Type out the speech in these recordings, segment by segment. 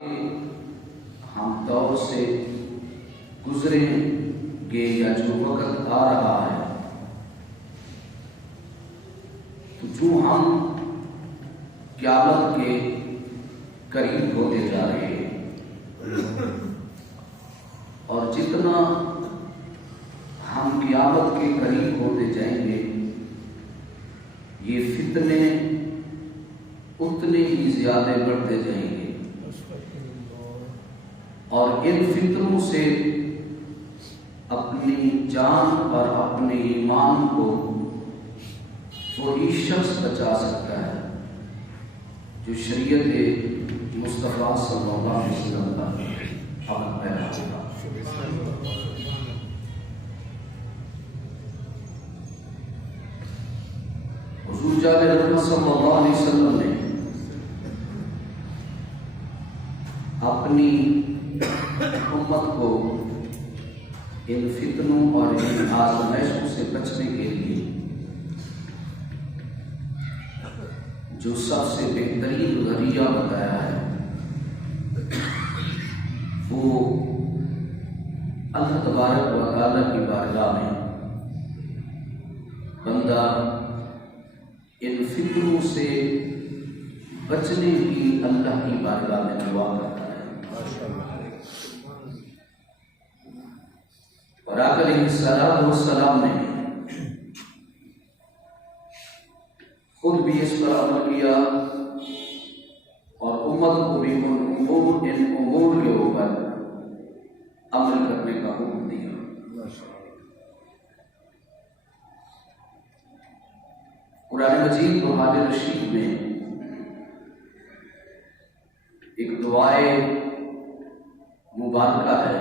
ہم دور سے گزریں گے یا جو وقت آ رہا ہے تو جو ہم قیامت کے قریب ہوتے جا رہے ہیں اور جتنا ہم قیامت کے قریب ہوتے جائیں گے یہ فتنے اتنے ہی زیادہ بڑھتے جائیں گے اور ان فتنوں سے اپنی جان اور اپنے ایمان کو وہی شخص بچا سکتا ہے جو شریعت مصطفیٰ صلی اللہ علیہ وسلم کا حق پیدا ہوگا۔ حضور جان رحمت صلی اللہ علیہ وسلم نے اپنی امت کو ان فتنوں اور ان آزمائشوں سے بچنے کے لیے جو سب سے بہترین ذریعہ بتایا ہے وہ اللہ تبارک و تعالیٰ کی بارگاہ میں بندہ ان فتنوں سے بچنے کی اللہ کی بارگاہ میں دعا کرتا ہے۔ اور آقا علیہ السلام نے خود بھی اس پر عمل کیا اور امت کو بھی ان امور کے اوپر عمل کرنے کا حکم دیا۔ قرآن مجید قرآن رشید میں ایک دعائے مبارکہ ہے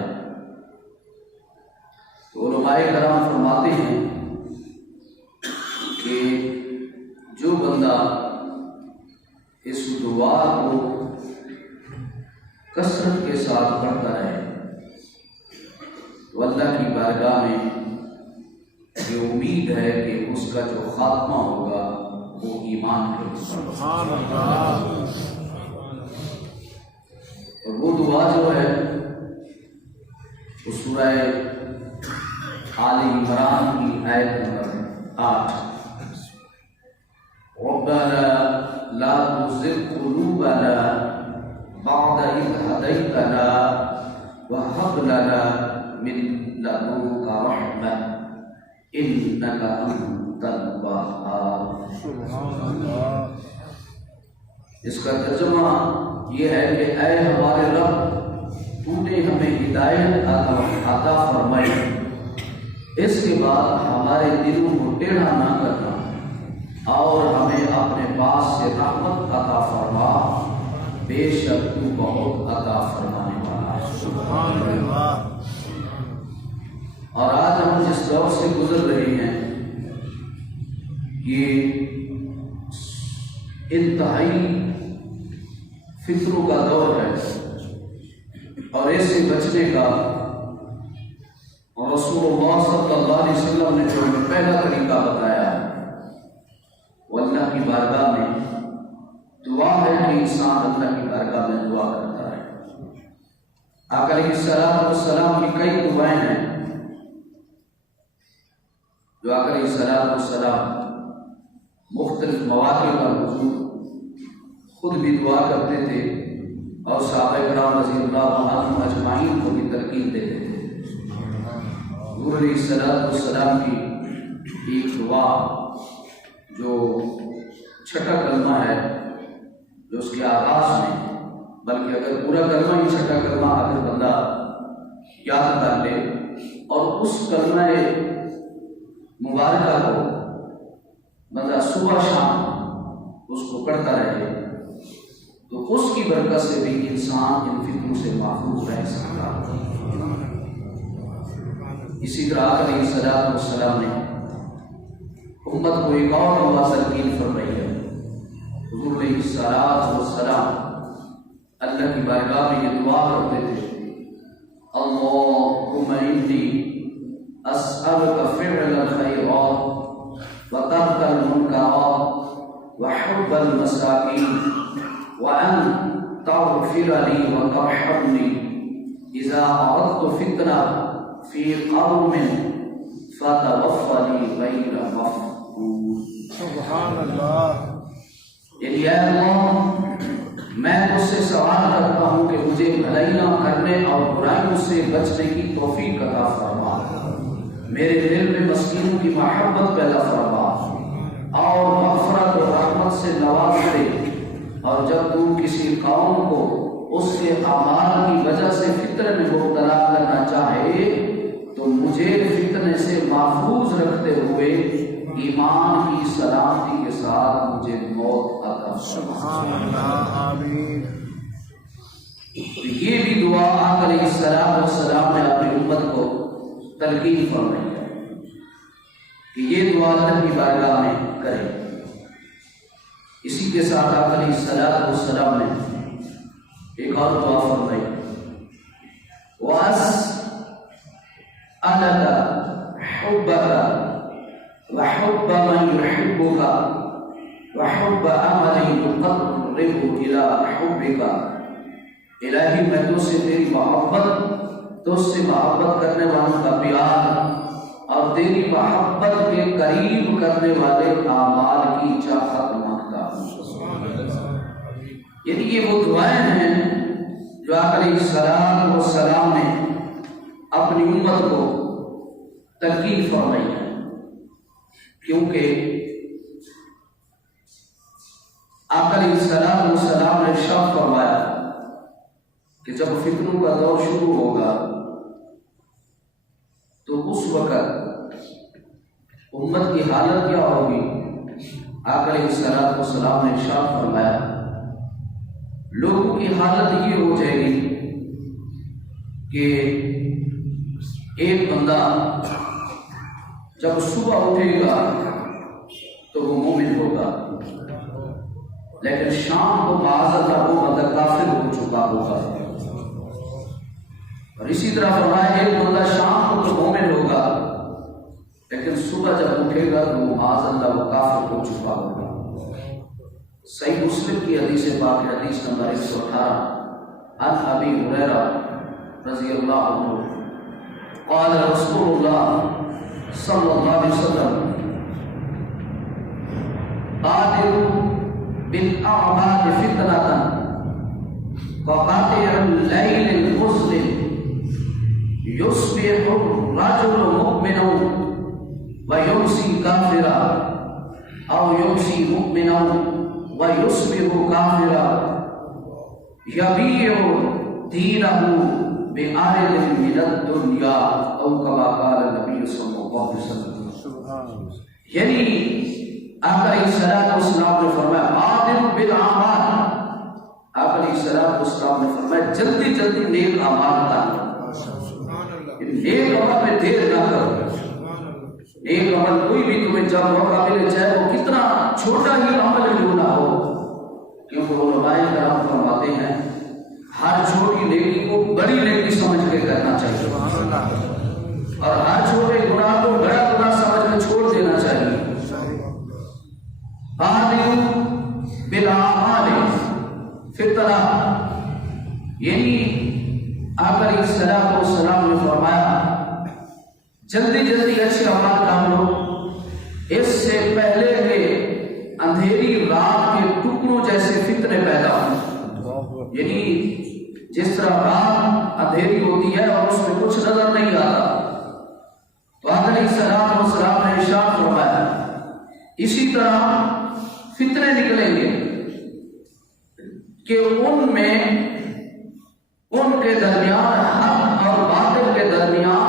تو علماء کرام فرماتے ہیں کہ جو بندہ اس دعا کو کثرت کے ساتھ پڑھتا ہے تو اللہ کی بارگاہ میں یہ امید ہے کہ اس کا جو خاتمہ ہوگا وہ ایمان کے سبحان اللہ۔ اور وہ دعا جو ہے وہ سورہ آل عمران کی آیت نمبر 8 ربنا لا تزغ قلوبنا بعد إذ هديتنا وهب لنا من لدنك رحمة إنك أنت الوهاب۔ سبحان اللہ۔ اس کا ترجمہ یہ ہے کہ اے ہمارے رب تو نے ہمیں ہدایت عطا فرمائی، اس کے بعد ہمارے دلوں کو ٹیڑھا نہ کرنا اور ہمیں اپنے پاس سے رحمت عطا فرما، بے شک تو بہت عطا فرمانے والا ہے۔ سبحان اللہ۔ اور آج ہم جس دور سے گزر رہے ہیں یہ انتہائی فتنوں کا دور ہے اور اس سے بچنے کا اور رسول اللہ صلی اللہ علیہ وسلم نے جو ہمیں پہلا طریقہ بتایا ہے وہ اللہ کی بارگاہ میں دعا ہے کہ انسان اللہ کی بارگاہ میں دعا کرتا ہے۔ آقا علیہ السلام کی کئی دعائیں ہیں جو آقا علیہ السلام مختلف مواقع پر حضور خود بھی دعا کرتے تھے اور صحابہ کرام رضی اللہ عنہم اجمعین کو بھی تلقین دیتے تھے۔ حضور علیہ السلام کی ایک دعا جو چھٹا کلمہ ہے جو اس کے آغاز میں، بلکہ اگر پورا کلمہ ہی چھٹا کلمہ اگر بندہ یاد کر لے اور اس کلمہ مبارکہ کو بندہ صبح شام اس کو پڑھتا رہے تو اس کی برکت سے بھی انسان ان فتنوں سے محفوظ رہ سکتا ہے۔ اسی طرح آقا علیہ السلام نے امت کو ایک اور دعا تلقین فرمائی ہے۔ حضور علیہ السلام اللہ کی بارگاہ میں یہ دعا کرتے تھے اللہم انی اسألک فعل الخیرات وترک المنکرات وحب المساکین وأن تغفر لی وترحمنی اذا اردت فتنہ فی قوم فتوفنی غیر مفتون۔ سبحان اللہ۔ یعنی اے اللہ میں تجھ سے سوال کرتا ہوں کہ مجھے بھلائیاں کرنے اور برائیوں سے بچنے کی توفیق عطا فرما، میرے دل میں مسکینوں کی محبت پیدا فرما اور مغفرت و رحمت سے نواز دے، اور جب تو کسی قوم کو اس کے اعمال کی وجہ سے فتنے میں مبتلا کرنا چاہے تو مجھے فتنے سے محفوظ رکھتے ہوئے ایمان کی سلامتی کے ساتھ مجھے موت عطا فرما۔ سبحان اللہ، آمین۔ یہ بھی دعا آقا علیہ السلام نے اپنی امت کو تلقین فرمائی ہے کہ یہ دعا اللہ کی بارگاہ میں کرے۔ اسی کے ساتھ آقا علیہ السلام نے ایک اور دعا فرمائی، وَأَسْأَلَكَ حُبَّكَ وَحُبَّ مَنْ يُحِبُّكَ وَحُبَّ عَمَلٍ يُقَرِّبُ إِلَى حُبِّكَ۔ الہی میں تجھ سے تیری محبت، تجھ سے محبت کرنے والوں کا پیار اور تیری محبت کے قریب کرنے والے اعمال کی چاہت مانگتا ہوں۔ یعنی یہ وہ دعائیں ہیں جو آقا علیہ السلام نے اپنی امت کو تلقین فرمائی ہے، کیونکہ آقا علیہ السلام نے ارشاد فرمایا کہ جب فتنوں کا دور شروع ہوگا تو اس وقت امت کی حالت کیا ہوگی؟ آقا علیہ السلام نے ارشاد فرمایا لوگوں کی حالت یہ ہو جائے گی کہ ایک بندہ جب صبح اٹھے گا تو وہ مومن ہوگا، لیکن شام کو معاذ اللہ وہ بندہ کافر ہو چکا ہوگا۔ اور اسی طرح فرمایا ایک بندہ شام کو تو مومن ہوگا لیکن صبح جب اٹھے گا تو وہ معاذ اللہ وہ کافر ہو چکا ہوگا۔ صحیح مسلم کی حدیث پاک حدیث نمبر 118 عن ابی ہریرہ رضی اللہ عنہ قال رسول اللہ صلی اللہ علیہ وسلم قاتل بالاعمال فتنة وقاطع الليل المظلم يصبح الرجل مؤمنا ويمسي كافرا او يمسي مؤمنا ويصبح كافرا يبيع دينه بعرض من الدنيا او كما قال النبي صلی اللہ علیہ وسلم۔ یعنی آقا علیہ السلام نے فرمایا قادر بالاعمال، آقا علیہ السلام نے فرمایا جلدی جلدی نیک اعمال کرو، نیک عمل میں دیر نہ کرو۔ نیک عمل کوئی بھی تمہیں جب موقع ملے چاہے وہ کتنا چھوٹا ہی عمل کیوں نہ ہو، کیونکہ علماء کرام فرماتے ہیں ہر چھوٹی نیکی کو بڑی نیکی سمجھ کے کرنا چاہیے اور ہر چھوٹے گناہ کو بڑا گناہ سمجھ میں چھوڑ دینا چاہیے۔ قادر بالاعمال فتنہ، یعنی آقا علیہ السلام نے فرمایا جلدی جلدی اچھے اعمال کر لو اس سے پہلے کہ اندھیری رات کے ٹکڑوں جیسے فتنے پیدا ہوں۔ یعنی جس طرح رات اندھیری ہوتی ہے اور اس میں کچھ نظر نہیں آتا، تو آقا علیہ السلام نے ارشاد فرمایا اسی طرح فتنے نکلیں گے کہ ان میں ان کے درمیان حق اور باطل کے درمیان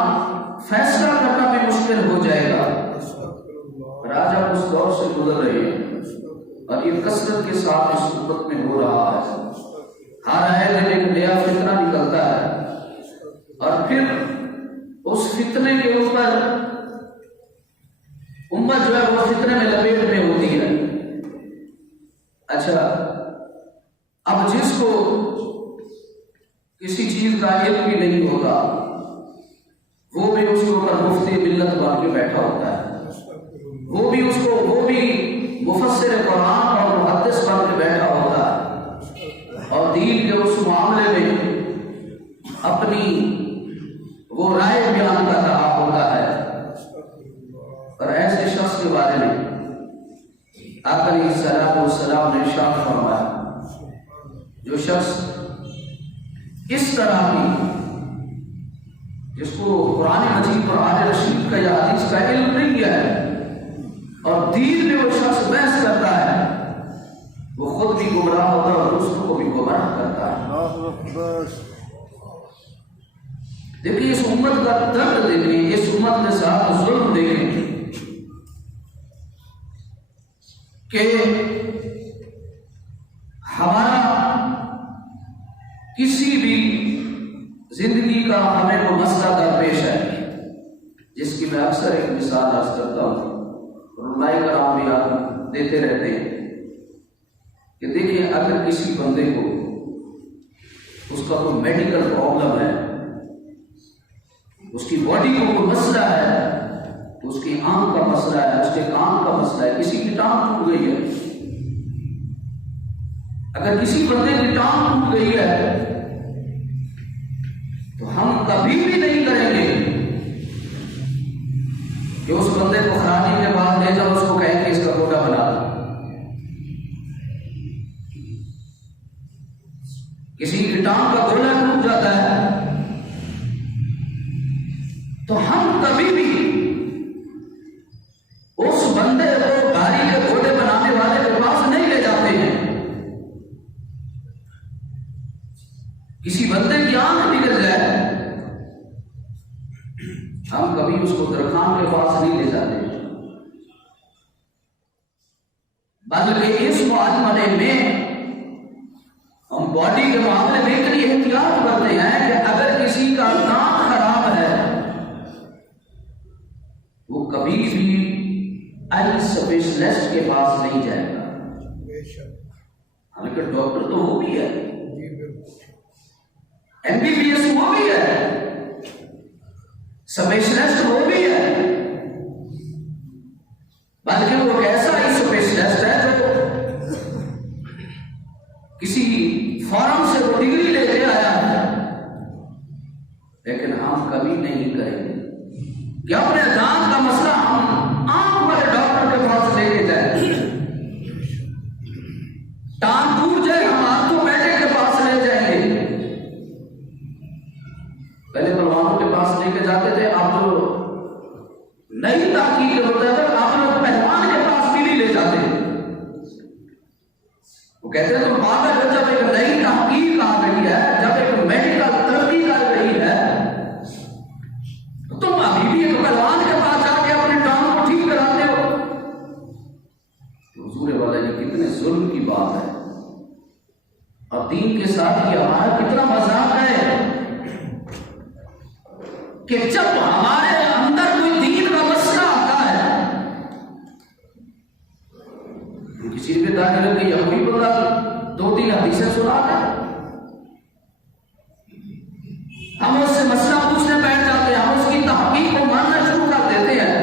فیصلہ کرنا بھی مشکل ہو جائے گا۔ راجہ اس دور سے گزر رہے ہیں اور یہ کثرت کے ساتھ اس امت میں ہو رہا ہے۔ ہر آئے دن ایک نیا فتنہ نکلتا ہے اور پھر اس فتنے کے اوپر امت جو ہے وہ فتنے میں لپیٹ میں ہوتی ہے۔ اچھا، اب جس کو کسی چیز کا علم بھی نہیں ہوتا وہ بھی اس کے اوپر مفتی ملت بن کے بیٹھا ہوتا ہے، وہ بھی مفسر قرآن اور محدث بن کے بیٹھا ہوتا ہے اور دین کے اپنی وہ رائے بیان کر رہا ہوتا ہے، اور ایسے شخص کے بارے میں آقا علیہ الصلوۃ والسلام نے ارشاد فرمایا، جو شخص اس طرح کی، جس کو قرآن مجید اور آل رشید کا یا حدیث کا علم نہیں ہے اور دین میں وہ شخص بحث کرتا ہے، وہ خود بھی گمراہ ہوتا ہے اور دوسروں کو بھی گمراہ کرتا ہے۔ دیکھیے اس امت کا درد، دیکھیے اس امت کے ساتھ ظلم، دیکھیں کہ ہمارا کسی بھی زندگی کا ہمیں کو مسئلہ درپیش ہے، جس کی میں اکثر ایک مثال عرض کرتا ہوں، علماء کرام بھی آپ دیتے رہتے ہیں کہ دیکھیں اگر کسی بندے کو اس کا کوئی میڈیکل پرابلم ہے، اس کی باڈی کو کوئی مسئلہ ہے، اس کی آنکھ کا مسئلہ ہے، اس کے کان کا مسئلہ ہے، کسی کی ٹانگ ٹوٹ گئی ہے، اگر کسی بندے کی ٹانگ ٹوٹ گئی ہے تو ہم کبھی بھی نہیں کریں گے کہ اس بندے کو خرانی کے بعد لے جاؤ، اس کو کہیں کہ اس کا گوڈا بنا دو۔ کسی کی ٹانگ کا گوڈا ٹوٹ جاتا ہے تو ہم کبھی بھی اس بندے کو گاڑی کے گھوڑے بنانے والے کے پاس نہیں لے جاتے ہیں۔ کسی بندے کی آنکھ نکل جائے ہم کبھی اس کو درخان کے پاس نہیں لے جاتے، بلکہ اس معاملے میں ہم باڈی کے معاملے میں اتنی احتیاط کرتے ہیں کہ اگر کسی کا دانت خراب ہے وہ کبھی بھی آئی اسپیشلسٹ کے پاس نہیں جائے گا، حالانکہ ڈاکٹر تو وہ بھی ہے، ایم بی بی ایس وہ بھی ہے، اسپیشلسٹ وہ بھی ہے، بلکہ وہ ایسا اسپیشلسٹ ہے جو کسی فارم سے وہ ڈگری لے کے آیا ہے، لیکن ہم کبھی نہیں کریں گے کہ اپنے دانت کا مسئلہ ہم آنکھ والے ڈاکٹر کے پاس لے کے جائیں، ٹانگ ٹوٹ جائے ہم آرتھوپیڈک کے پاس لے جائیں گے۔ پہلے پروانوں کے پاس لے کے جاتے تھے، اب تو نئی تحقیق ہوتا ہے، آپ لوگ پہلوان کے پاس بھی نہیں لے جاتے، وہ کہتے ہیں تم بات ہے جب ایک نئی تحقیق آ رہی ہے، جب ایک میڈیکل ترقی کر رہی ہے تو تم ابھی بھی ایک پہلوان کے پاس جا کے اپنے ٹانگ کو ٹھیک کراتے ہو۔ حضور والا یہ کتنے ظلم کی بات ہے، اور دین کے ساتھ یہ ہمارا کتنا مذاق ہے کہ جب ہمارے اندر کوئی دین کا مسئلہ آتا ہے، کسی پہ داخل کے یہودی بندہ 2-3 حدیثیں سنا ہے، ہم اس سے مسئلہ پوچھنے بیٹھ جاتے ہیں، ہم اس کی تحقیق کو ماننا شروع کر دیتے ہیں۔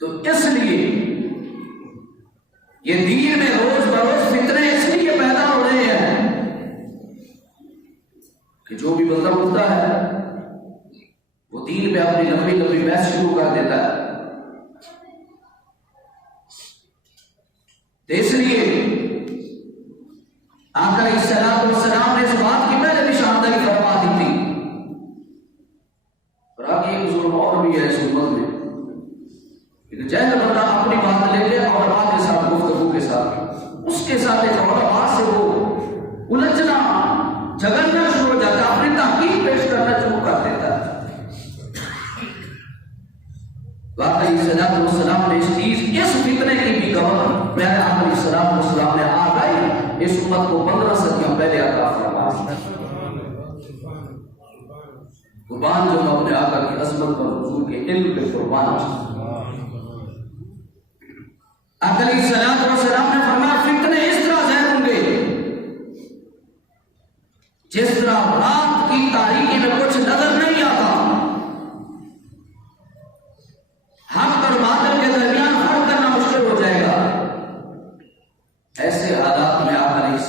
تو اس لیے یہ دین میں روز بروز فتنے اس لیے پیدا ہو رہے ہیں کہ جو بھی بندہ اٹھتا ہے وہ دین پہ اپنی لمبی لمبی بحث شروع کر دیتا ہے۔ تو اس لیے آقا علیہ الصلوۃ والسلام نے اس بات کی پہلے نشاندہی فرما دی تھی، اور آگے ایک ظلم اور بھی ہے اس امت میں کہ جہل بندہ اپنی بات لے کے علماء کے ساتھ گفتگو کے ساتھ اس کے ساتھ ایک علماء سے وہ الجھنا جھگڑنا شروع ہو جاتا ہے، اپنی تحقیق پیش کرنا شروع کر دیتا ہے۔ آقا علیہ الصلوۃ والسلام نے اس چیز اس فتنے کی بھی خبر میرے آقا علیہ الصلوۃ والسلام نے آ گئی اس امت کو 15 صدیوں پہلے عطا فرمایا۔ قربان جو اپنے آقا کی عظمت پر حضور کے علم پہ قربان۔ آقا علیہ الصلوۃ والسلام نے فرمایا فتنے اس طرح ظاہر ہوں گے جس طرح رات کی تاریکی میں کچھ نظر نہیں آتا، حق اور باطل کے درمیان فرق کرنا مشکل ہو جائے گا، ایسے حالات میں آقا علیہ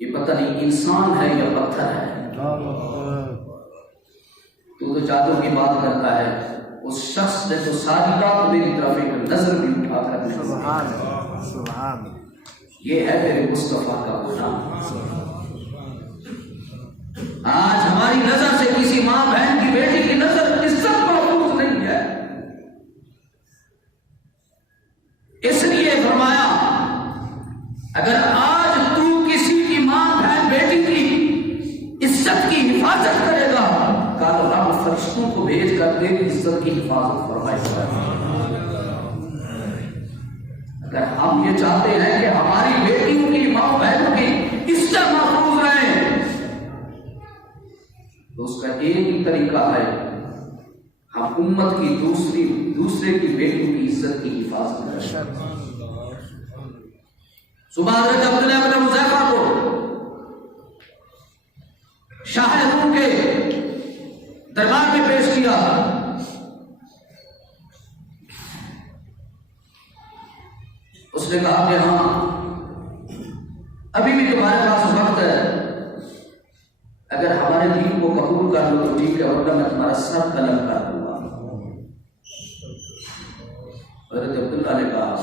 یہ پتہ نہیں انسان ہے یا پتھر ہے. تو جادو کی بات کرتا ہے. اس شخص نے تو ساری رات میری طرف ایک نظر بھی اٹھا کر نہیں. سبحان. یہ ہے میرے مصطفیٰ کا غلام. آج ہماری نظر سے کسی ماں بہن کی بیٹی کی نظر عزت محفوظ نہیں ہے. اس لیے فرمایا اگر آج تو کسی کی ماں بہن بیٹی کی عزت کی حفاظت کرے گا کل رب فرشتوں کو بھیج کر تیری عزت کی حفاظت فرمائے گا. اگر ہم یہ چاہتے ہیں کہ ہماری بیٹیوں کی ماں بہنوں کی عزت محفوظ رہے تو اس کا ایک ہی طریقہ ہے ہم امت کی دوسرے کی بیٹیوں کی عزت کی حفاظت کریں. صبح حضرت عبداللہ بن حذیفہ کو شاہ روم کے دربار میں پیش کیا. اس نے کہا کہ ہاں ابھی بھی تمہارے پاس وقت ہے, اگر ہمارے دین کو قبول کر لو تو ٹھیک ہے ورنہ میں تمہارا سر قلم کر دوں گا. حضرت عبداللہ نے کہا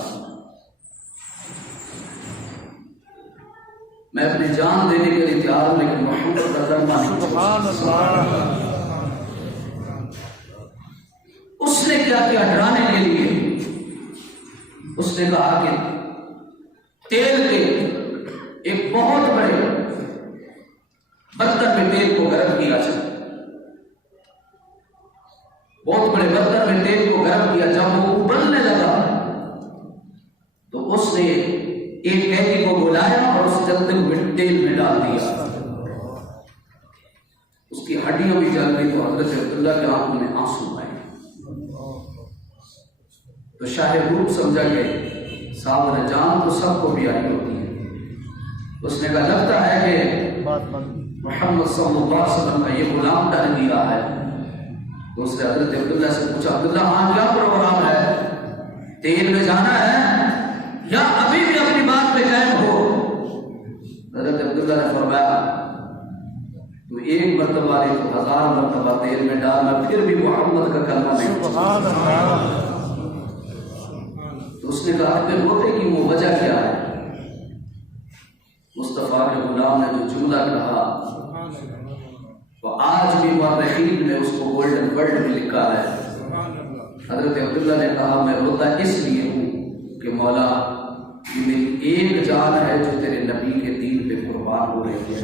میں اپنی جان دینے کے لیے تیار ہوں لیکن محمد کا کلمہ نہیں. سبحان اللہ. اس نے کیا کیا ڈرانے کے لیے؟ اس نے کہا کہ تیل کے ایک بہت بڑے برتن میں تیل کو گرم کیا جائے. بہت بڑے برتن میں تیل کو گرم کیا. جب وہ ابلنے لگا تو اس نے ایک قیدی کو بلایا اور اس جلتے ہوئے تیل میں ڈال دیا. اس کی ہڈیاں بھی جل گئی تو حضرت عبداللہ کے آنکھوں میں آنسو آئے. تو شاہ روم سمجھا کہ صاحب نے جان تو سب کو بھی آئی ہوتی ہے. اس نے کہا لگتا ہے کہ محمد صلی اللہ علیہ وسلم کا یہ غلام ڈر گیا ہے. تو اس نے حضرت عبداللہ سے پوچھا عبداللہ ہاں کیا پروگرام ہے؟ تیل میں جانا ہے یا ابھی بھی اپنی بات پہ قائم ہو؟ حضرت عبداللہ نے فرمایا تو ایک مرتبہ نہیں تو 1000 مرتبہ تیل میں ڈالنا پھر بھی محمد کا کلمہ نہیں. سبحان اللہ. تو اس نے کہا کہ روتے کی وہ وجہ کیا ہے؟ مصطفیٰ کے غلام نے جو جملہ کہا وہ آج بھی مورخین نے اس کو گولڈن ورڈ میں لکھا ہے. حضرت عبداللہ نے کہا میں روتا اس لیے ہوں کہ مولا یہ میری ایک جان ہے جو تیرے نبی کے دین پہ قربان ہو رہی ہے.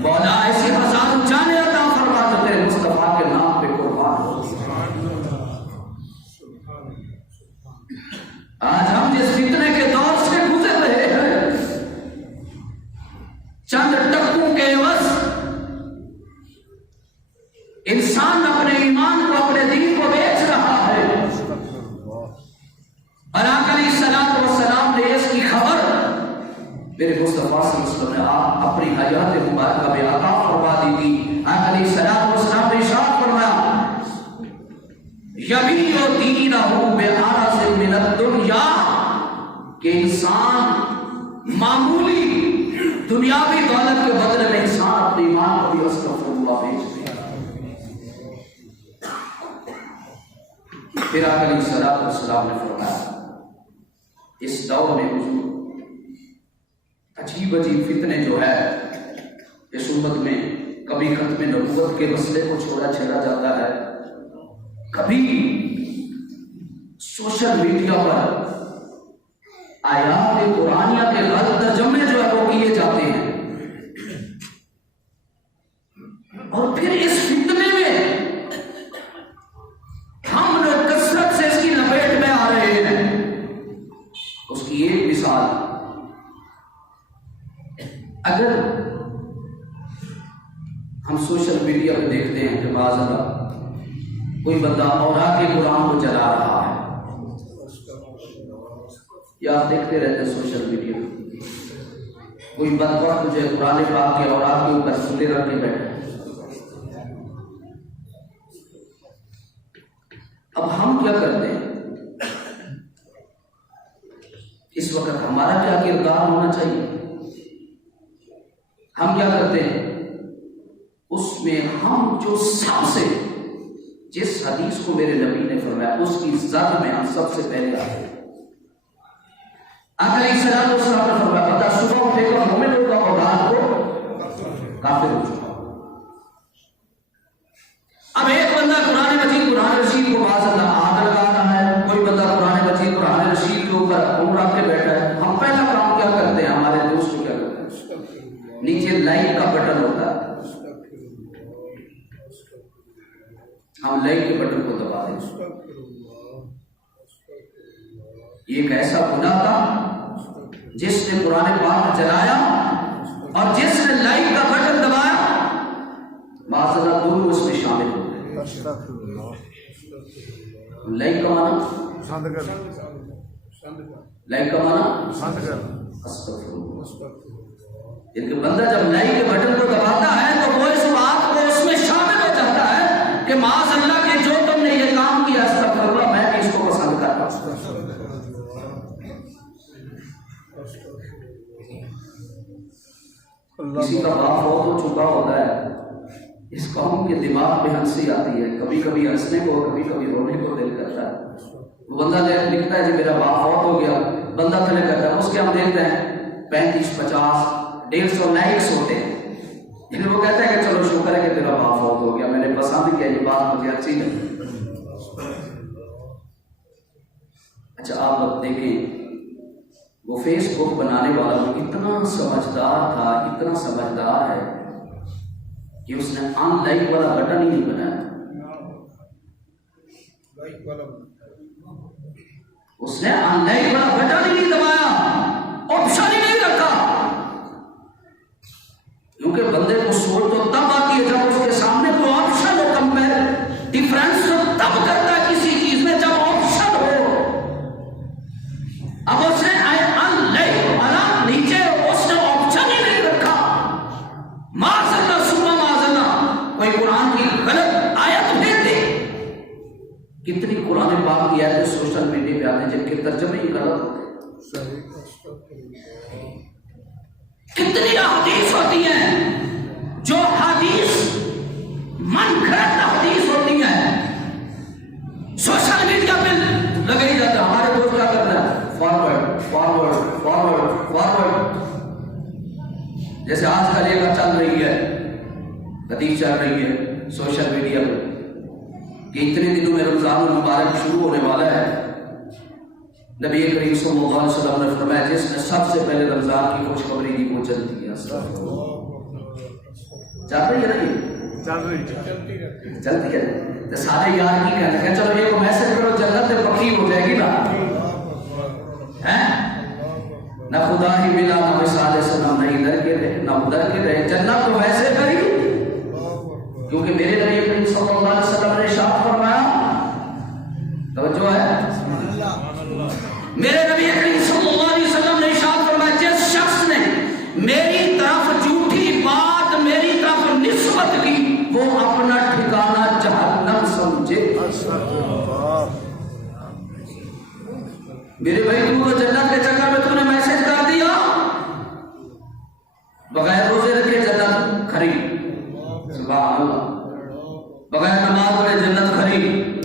مولا ایسی ہزاروں جانیں عطا فرما جو تیرے مصطفیٰ کے نام پہ قربان ہو رہی ہے. آج ہم جس فتنے کے دور سے گزر رہے ہیں چند ٹکوں کے عوض انسان اپنے ایمان کو اپنے دین کو بیچ رہا ہے. اور آقا علیہ الصلوۃ والسلام نے اس کی خبر میرے مصطفیٰ صلی اللہ علیہ وسلم نے اپنی حیات مبارکہ میں عطا فرما دی تھی. آقا علیہ الصلوۃ والسلام نے ارشاد فرمایا یبیع دینہ بعرض من الدنیا کہ انسان معمولی دنیاوی دولت کے بدلے میں انسان اپنے ایمان کو بھی استغفر اللہ بیچ دے. پھر آقا علیہ الصلوۃ والسلام نے فرمایا اس دور میں حضور عجیب عجیب فتنے جو ہے اس امت میں کبھی ختم نبوت کے مسئلے کو چھوڑا چھیڑا جاتا ہے, کبھی سوشل میڈیا پر آیات قرآنیہ کے غلط ترجمے جو ہے وہ کیے جاتے ہیں, اور پھر اس فتنے میں ہم لوگ کثرت سے اس کی لپیٹ میں آ رہے ہیں. اس کی ایک مثال اگر ہم سوشل میڈیا پہ دیکھتے ہیں کہ معاذ اللہ کوئی بندہ اوراق کے قرآن کو چلا رہا ہے, یا آپ دیکھتے رہتے ہیں سوشل میڈیا کوئی بدبخت جو ہے قرآن پاک کے اوراق کے اوپر سلے رکھ کے بیٹھے. اب ہم کیا کرتے ہیں؟ اس وقت ہمارا کیا کردار ہونا چاہیے؟ ہم کیا کرتے ہیں اس میں ہم جو سب سے جس حدیث کو میرے نبی نے فرمایا اس کی زد میں ہم سب سے پہلے آتے ہیں. آخری سلام والسلام نے فرمایا بتا صبح اٹھے گا مومن ہوگا اور رات کو کافر ہو چکا. اب ایک بندہ قرآن مجید قرآن رشید کو معاذ اللہ آگ لگا رہا ہے, کوئی بندہ قرآن مجید قرآن رشید کے اوپر عمر رکھ کے بیٹھا ہے. ہم پہلا کام کیا کرتے ہیں, ہمارے دوست کو کیا کرتے ہیں, نیچے لائک کا بٹن ہوتا ہے, ہم لائک کے بٹن کو دبا دیں. یہ ایک ایسا گناہ تھا جس نے قرآن پاک جلایا اور جس نے لائک کا بٹن دبایا معاذ اللہ دونوں اس میں شامل ہو گئے. لائک کا معنی لائک کا معنی کہ بندہ جب لائک کے بٹن کو دباتا ہے تو وہ اس بات کو اس میں شامل ہو جاتا ہے کہ معاذ اللہ کے جو تم نے یہ کام کیا استغفر اللہ میں بھی اس کو پسند کرتا ہوں. کسی کا باپ بہت ہو چکا ہوتا ہے, اس قوم کے دماغ میں ہنسی آتی ہے, کبھی کبھی ہنسنے کو کبھی کبھی رونے کو دل کرتا ہے. وہ بندہ لکھتا ہے جی میرا باپ بہت ہو گیا, بندہ تھلے کرتا ہے, اس کے ہم دیکھتے ہیں 35 50 150 لائکس ہوتے ہیں. لیکن وہ کہتا ہے کہ چلو شکر ہے کہ تیرا باپ بہت ہو گیا, میں نے پسند کیا, یہ بات مجھے اچھی لگی. اچھا آپ دیکھیں وہ فیس بک بنانے والا وہ اتنا سمجھدار تھا, اتنا سمجھدار ہے کہ اس نے ان لائک والا بٹن ہی نہیں بنایا. اس نے ان لائک والا بٹن ہی نہیں دبایا, آپشن ہی نہیں رکھا. کیونکہ بندے کو سوچ تو تب آتی ہے جب اس کے سامنے کوئی آپشن ہو, کمپیئر ڈفرینس تو تب کرتا ہے کسی چیز میں جب آپشن ہو. اب اس نے نیچے اس نے آپشن ہی نہیں رکھا. معاذ اللہ سبحان معاذ اللہ کوئی قرآن کی غلط آیت بھیج دے. کتنی قرآن پاک کی آیتیں سوشل میڈیا پہ آتے ہیں جن کے ترجمے ہی غلط ہوتے ہیں. کتنی احادیث ہوتی ہیں جو حدیث من گھڑت حدیث ہوتی ہیں, سوشل میڈیا پہ لگے ہی جاتا ہے. ہمارے دوست کیا کرتا ہے, فارورڈ فارورڈ فارورڈ فارورڈ. جیسے آج کل یہ چل رہی ہے, حدیث چل رہی ہے سوشل میڈیا پہ کہ اتنے دنوں میں رمضان المبارک شروع ہونے والا ہے. نبی کریم صلی اللہ علیہ وسلم نے فرمایا جس نے سب سے پہلے رمضان کی خوشخبری دی وہ جلدی ہے. چل رہی ہے نا, چلتی ہے. تو سارے یار کی کہنے لگے چلو یہ میسج کرو جنت پکی ہو جائے گی نا. نہ خدا ہی ملا نہ مثال سلام, نہ ادھر کے رہے نہ ادھر کے رہے, جنت تو ویسے کری. کیونکہ میرے نبی کریم صلی اللہ علیہ وسلم نے ارشاد فرمایا, توجہ ہے, میرے نبی کریم صلی اللہ علیہ وسلم نے ارشاد فرمایا جس شخص نے میری طرف جھوٹی بات میری طرف نسبت کی وہ اپنا ٹھکانہ جہنم سمجھے. میرے بھائی تو جنت کے چکر میں تو نے میسج کر دیا, بغیر روزے رکھے جنت خرید, سبحان اللہ, بغیر نماز پڑھے جنت خرید,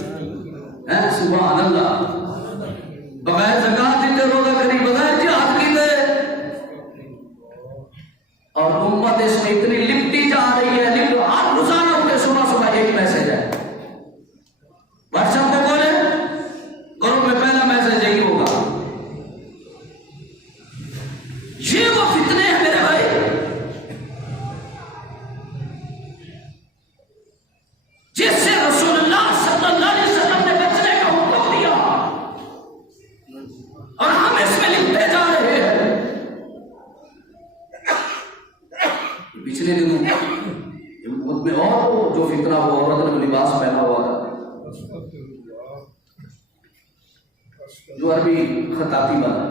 سبحان اللہ, بغیر زکات دیتے روزہ خرید, بغیر جہاد کیتے. اور امت اس میں اتنی لپٹی جا رہی ہے, لیکن ہر روزانہ اٹھے صبح صبح ایک میسج ہے. واٹس ایپ کو بولے گروپ میں پہلا میسج یہی ہوگا. یہ وہ فتنے ہیں میرے بھائی جس سے رسول اللہ صلی اللہ علیہ وسلم نے بچنے کا حکم دیا اور ہم اس میں لکھتے جا رہے ہیں. پچھلے دنوں میں اور جو فتنہ ہوا عورت نے لباس پہنا ہوا تھا, جو عربی خطاطی بنا.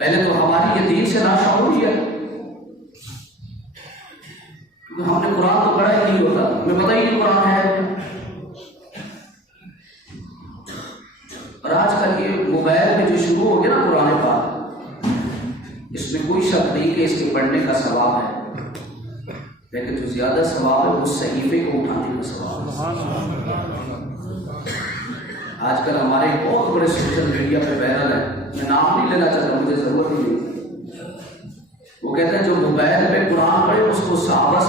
پہلے تو ہماری یہ دین سے ناشعوری ہے, کیونکہ ہم نے قرآن تو پڑھا ہی نہیں ہوتا, ہمیں پتہ ہی نہیں قرآن ہے. اور آج کل یہ موبائل میں جو شروع ہو گیا نا قرآن پاک, اس میں کوئی شک نہیں کہ اس کے پڑھنے کا ثواب ہے، لیکن جو زیادہ ثواب ہے وہ صحیفے کو اٹھانے کا ثواب ہے۔ آج کل ہمارے بہت بڑے سوشل میڈیا پہ وائرل ہے، میں نام نہیں لینا چاہتا، مجھے ضرورت ہی نہیں، وہ کہتے ہیں جو موبائل پہ قرآن پڑھے اس کو صحابہ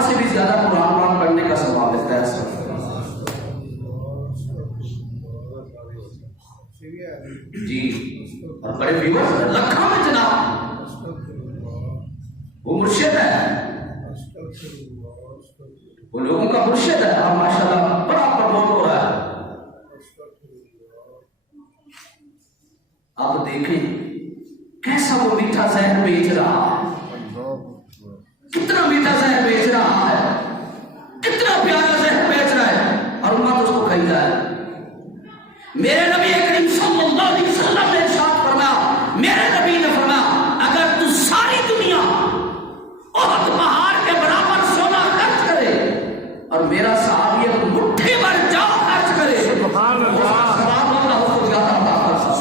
سے بھی زیادہ قرآن پڑھنے کا ثواب ملتا ہے۔ جی، اور بڑے ویورز لکھوں میں جناب، وہ مرشد ہے، وہ لوگوں کا مرشد ہے، اور ماشاءاللہ بڑا پروموٹ ہو رہا ہے۔ آپ دیکھیں کیسا وہ میٹھا زہر بیچ رہا ہے، کتنا میٹھا زہر بیچ رہا ہے، کتنا پیارا زہر بیچ رہا ہے، اور امت اس کو کھائی جائے۔ میرے نبی کریم صلی اللہ علیہ وسلم نے ارشاد فرمایا، میرے نبی نے فرمایا اگر تو ساری دنیا احد پہاڑ کے برابر سونا خرچ کرے اور میرا صحابی ایک مٹھی بھر جاؤ خرچ کرے، سبحان اللہ،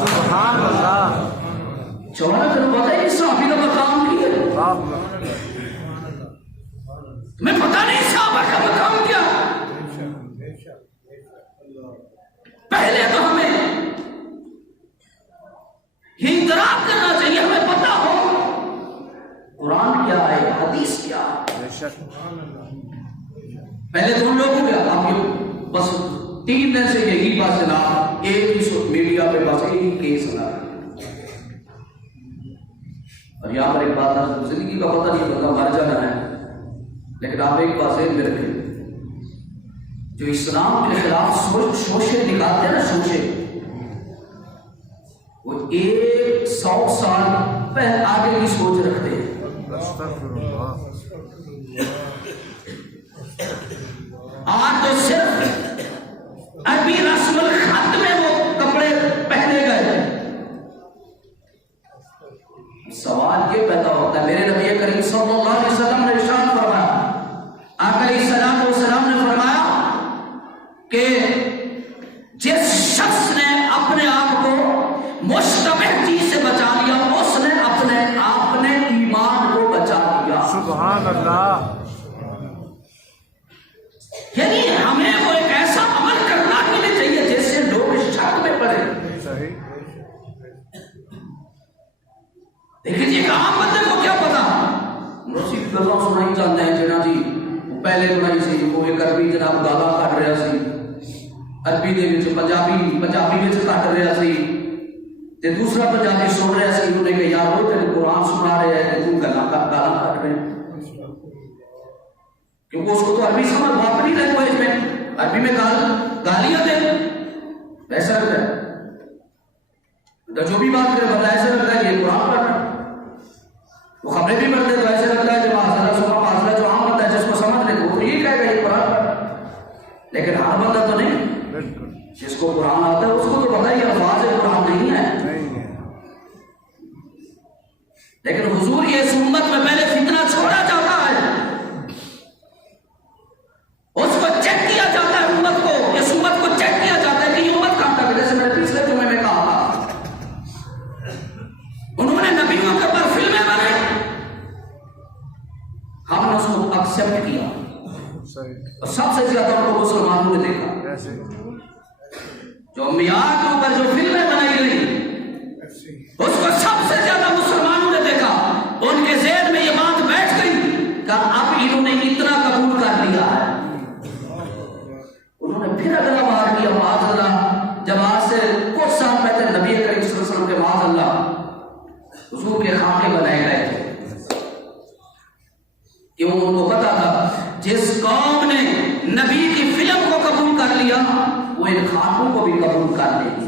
سبحان اللہ، چوڑا تمہیں پتہ ہے اس صحابی کا مقام کیا ہے؟ تمہیں پتہ نہیں صحابہ کا مقام کیا؟ پہلے تو ہمیں یہ ادراک کرنا چاہیے، ہمیں پتا ہو قرآن کیا ہے، حدیث کیا ہے۔ پہلے تو ان لوگوں کیا، آپ یہ بس 3 دن سے یہی بات جناب ایک ہی میڈیا پہ بس ایک ہی کیس سنا، اور یہاں پر ایک بات ہے، زندگی کا پتہ نہیں، بندہ مر جانا ہے، لیکن آپ ایک بات ذہن میں رکھیں، جو اسلام کے خلاف شوشے نکالتے ہیں نا، شوشے، وہ 100 سال پہلے آگے کی سوچ رکھتے ہیں۔ آج تو صرف عربی رسم الخط میں وہ کپڑے پہنے گئے۔ سوال یہ پیدا ہوتا ہے، میرے نبی کریم صلی اللہ علیہ وسلم نے ارشاد فرمایا، آقا علیہ الصلوۃ والسلام نے فرمایا کہ جس شخص نے اپنے آپ کو مشتبہ چیز سے بچا لیا، اس نے اپنے ایمان کو بچا لیا۔ سبحان اللہ، یعنی ہمیں وہ ایک ایسا عمل کرنا ہی نہیں چاہیے جس سے لوگ شک میں پڑے۔ دیکھیں جی، ایک عام بندے کو کیا پتا، نصیب گلاں سنائی جاندے ہیں جنا جی، وہ پہلے بنائی سی، وہ ایک عربی جناب گالا کٹ رہا سی، عربی دے وچ پنجابی وچ کٹ رہا سی، تے دوسرا پنجابی سن رہا سی، انہوں نے کہا یار وہ تیرے قرآن سنا رہے ہیں تو گالا کٹ رہے ہیں، کیونکہ اس کو تو عربی سمجھ اپنی لینگویج میں، عربی میں گالیاں دے، ایسا لگتا ہے جو بھی بات کرے بندہ ایسا لگتا ہے یہ قرآن پڑھ رہا ہے، وہ خبریں بھی پڑھتے تو ایسے لگتا ہے جو معاذ جو عام بندہ ہے جس کو سمجھ لے وہ یہ کہے گا یہ قرآن پڑھ رہا ہے، لیکن ہر بندہ تو نہیں، جس کو قرآن آتا ہے اس کو تو پتہ ہی الفاظ قرآن نہیں ہے، لیکن حضور یہ اس امت میں پہلے فتنہ چھوڑا جاتا ہے، اس کو چیک کیا جاتا ہے، امت کو، اس امت کو چیک کیا جاتا ہے کہ یہ امت کہاں تک، جیسے میں نے پچھلے جمعے میں کہا تھا، انہوں نے نبیوں کے اوپر فلمیں بنائی، ہم نے اس کو ایکسپٹ کیا، اور سب سے زیادہ ان کو مسلمانوں نے دیکھا، جو انبیاء کے اوپر جو فلمیں بنائی گئی اس کو سب سے زیادہ مسلمانوں نے دیکھا، ان کے ذہن میں یہ بات بیٹھ گئی کہ اب انہوں نے اتنا قبول کر لیا ہے، انہوں نے پھر اگلا بار کیا، معاذ اللہ، جب آج سے کچھ سال پہلے نبی کریم صلی اللہ علیہ وسلم کے معاذ اللہ حضور کے خاکے بنائے گئے تھے، کیوں ان کو پتا تھا جس قوم نے نبی کی فلم کو قبول کر لیا وہ ان خاکوں کو بھی قبول کر لے گی،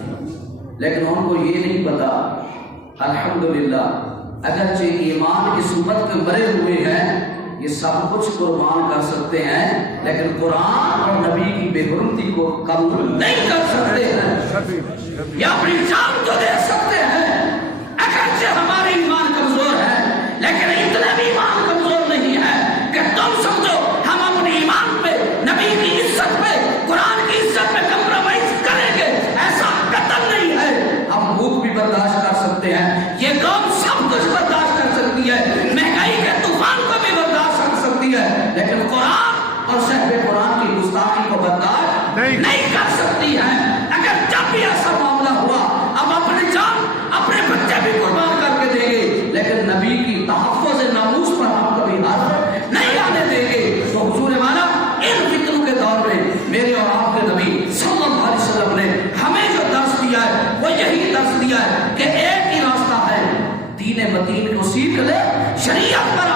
لیکن ان کو یہ نہیں پتا، الحمدللہ اگرچہ ایمان اس امت کے مرے ہوئے ہیں، یہ سب کچھ قربان کر سکتے ہیں، لیکن قرآن اور نبی کی بے حرمتی کو قبول نہیں کر سکتے ہیں، یا اپنی جان تو دے سکتے ہیں، اگرچہ ہمارے ایمان کمزور ہے، لیکن اتنا بھی ایمان کمزور نہیں ہے کہ تم سمجھو ہم اپنے ایمان پہ، نبی کی عزت پہ، قرآن کی عزت پہ کمپرومائز کریں گے، ایسا قطعاً نہیں ہے، ہم بھوک بھی برداشت کر سکتے ہیں، یہ قوم سب کچھ شریعت پر